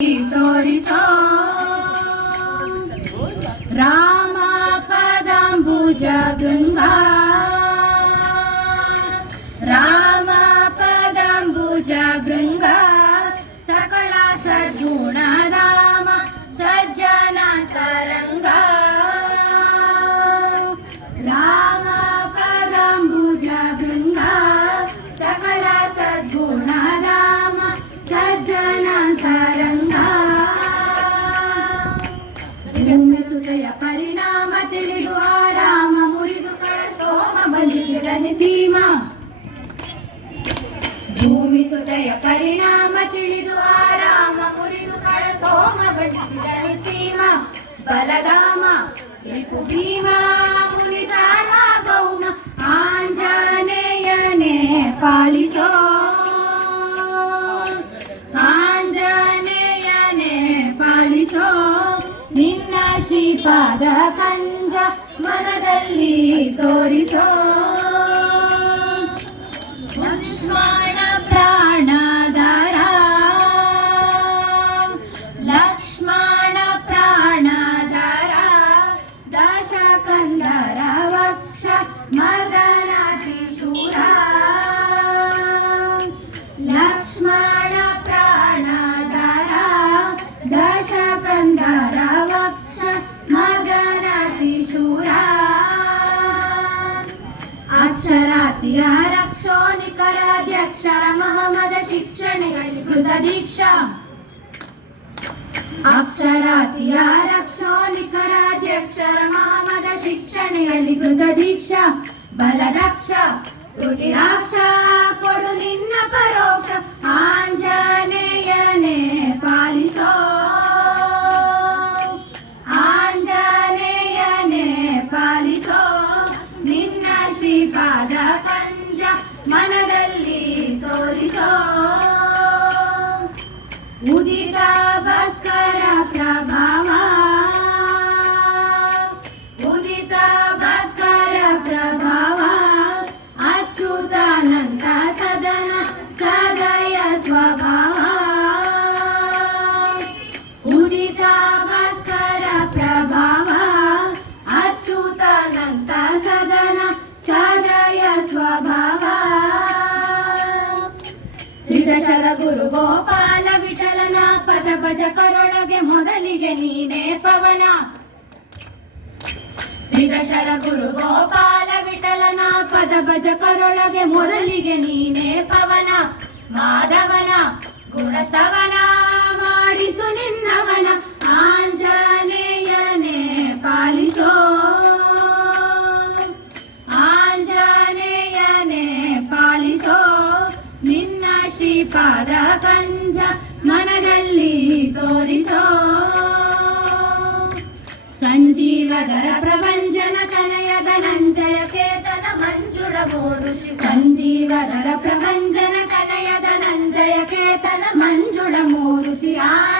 తోరిసో రామ పదంబుజ బృంగ రామ పదంబుజ బృంగ సకల సద్గుణ రామ సజ్జన తరంగ రామ పదంబుజ బృంగ సకల సద్గుణ రామ సజ్జన తరంగ ಪರಿಣಾಮ ತಿಳಿದು ಆರಾಮ ಮುರಿದು ಕಳ ಸೋಮ ಬಲಿಸಿದನಿ ಸೀಮ ಬಲಗಾಮ ರಿಪು ಭೀಮ, ಮುನಿ ಸಾರ್ವಭೌಮ ಆಂಜನೇಯನೇ ಪಾಲಿಸೋ. ಆಂಜನೇಯನೇ ಪಾಲಿಸೋ. ನಿನ್ನ ಶ್ರೀಪಾದ ಕಂಜ ಮನದಲ್ಲಿ ತೋರಿಸೋ. ರಕ್ಷೋನಿಕರಾದ್ಯಕ್ಷರ ಮಹಮದ ಶಿಕ್ಷಣೆಗಳಲ್ಲಿ ಕೃತ ದೀಕ್ಷಾ. ಅಕ್ಷರಾತಿಯ ರಕ್ಷೋನಿಕರಾದ್ಯಕ್ಷರ ಮಹಮದ ಶಿಕ್ಷಣೆಯಲ್ಲಿ ಕೃತ ದೀಕ್ಷಾ. ಬಲದಕ್ಷ, ರುದಿರಾಕ್ಷ, ಕೊಡು ನಿನ್ನ ಪರೋಕ್ಷ, ಆಂಜನೇಯನೇ ಪಾಲಿಸೋ. ಪಾಲಿಸೋ. ನಿನ್ನ ಶ್ರೀಪಾದ ಕಂಜ ಮನದಲ್ಲಿ ಗೋಪಾಲ ವಿಠಲನ ಪದ ಭಜ ಕರೊಳಗೆ ಮೊದಲಿಗೆ ನೀನೇ ಪವನ. ತ್ರಿದಶರ ಗುರು ಗೋಪಾಲ ವಿಠಲನ ಪದ ಭಜ ಕರೊಳಗೆ ಮೊದಲಿಗೆ ನೀನೇ ಪವನ. ಮಾಧವನ ಗುಣಸವನ ధర ప్రభంజన కనయ ధనంజయ కేతన మంజుడ మూరుషి సంజీవ ధర ప్రభంజన కనయ ధనంజయ కేతన మంజుడ మూరుతి ఆ